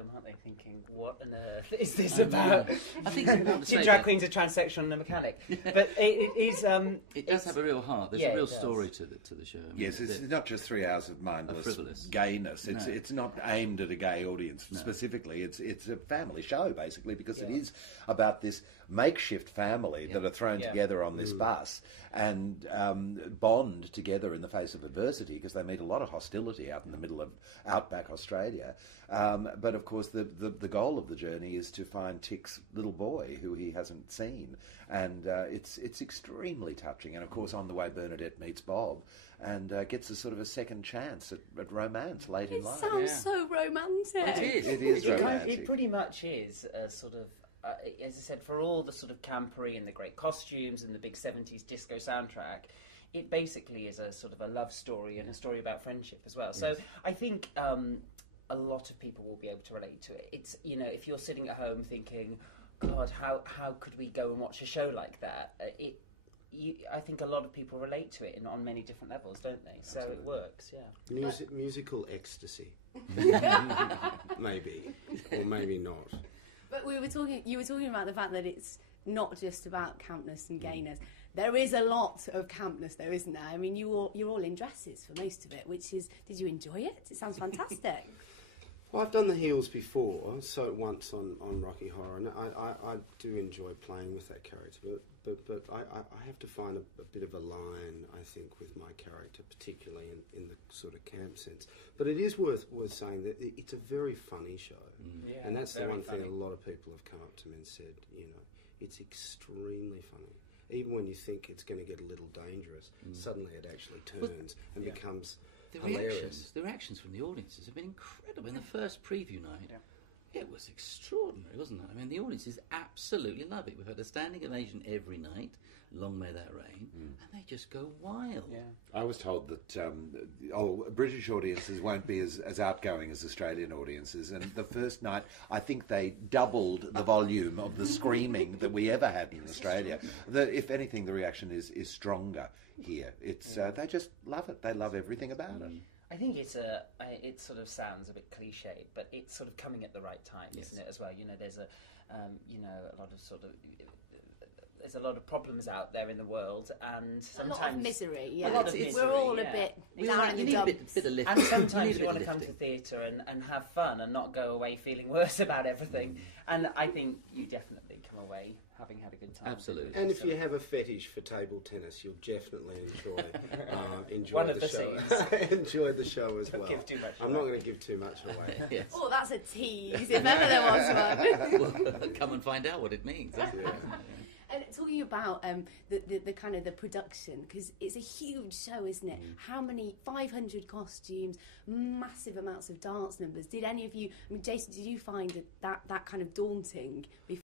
home, aren't they, thinking, what on earth is this about? I think Two drag queens, a transsexual and a mechanic. But it is... it does have a real heart. There's a real story to the show. I mean, yes, it's not just 3 hours of mindless gayness. It's not aimed at a gay audience specifically. It's a family show, basically, because it is about this makeshift family that are thrown together on this bus and bond together in the face of adversity, because they meet a lot of hostility out in the middle of outback Australia. But of course, the goal of the journey is to find Tick's little boy, who he hasn't seen, and it's extremely touching. And of course, on the way, Bernadette meets Bob and gets a sort of a second chance at romance late in life. It sounds so romantic. It is romantic. It pretty much is a sort of, as I said, for all the sort of campery and the great costumes and the big 70s disco soundtrack, it basically is a sort of a love story and a story about friendship as well. So I think a lot of people will be able to relate to it. It's, you know, if you're sitting at home thinking, God, how could we go and watch a show like that? I think a lot of people relate to it on many different levels, don't they? So it works, Musical ecstasy. Maybe. Or maybe not. But you were talking about the fact that it's not just about campness and gayness. There is a lot of campness, though, isn't there? I mean, you're all in dresses for most of it, which is... Did you enjoy it? It sounds fantastic. Well, I've done the heels before, so once on Rocky Horror, and I do enjoy playing with that character, but I have to find a bit of a line, I think, with my character, particularly in the sort of camp sense. But it is worth saying that it's a very funny show, and that's the one thing a lot of people have come up to me and said, you know, it's extremely funny. Even when you think it's going to get a little dangerous, suddenly it actually turns and becomes hilarious. The reactions from the audiences have been incredible. In the first preview night, it was extraordinary, wasn't it? I mean, the audiences absolutely love it. We've had a standing ovation every night, long may that rain, and they just go wild. Yeah. I was told that British audiences won't be as outgoing as Australian audiences, and the first night I think they doubled the volume of the screaming that we ever had in Australia. If anything, the reaction is stronger here. It's they just love it. They love everything about it. I think it sort of sounds a bit cliched, but it's sort of coming at the right time, isn't it, as well? You know, there's a lot of sort of... There's a lot of problems out there in the world, and sometimes... A lot of misery, A lot of misery, we're all a bit down in the dumps. Bit of lifting. And sometimes you want to come to theatre and have fun and not go away feeling worse about everything. And I think you definitely come away having had a good time. Absolutely. And if you have a fetish for table tennis, you'll definitely enjoy One of the the show. scenes. Enjoy the show as well. Give too much I'm not going to give too much away. Yes. Oh, that's a tease, if ever there was one. Well, come and find out what it means. And talking about the kind of the production, because it's a huge show, isn't it? How many? 500 costumes, massive amounts of dance numbers. Did any of you? I mean, Jason, did you find that kind of daunting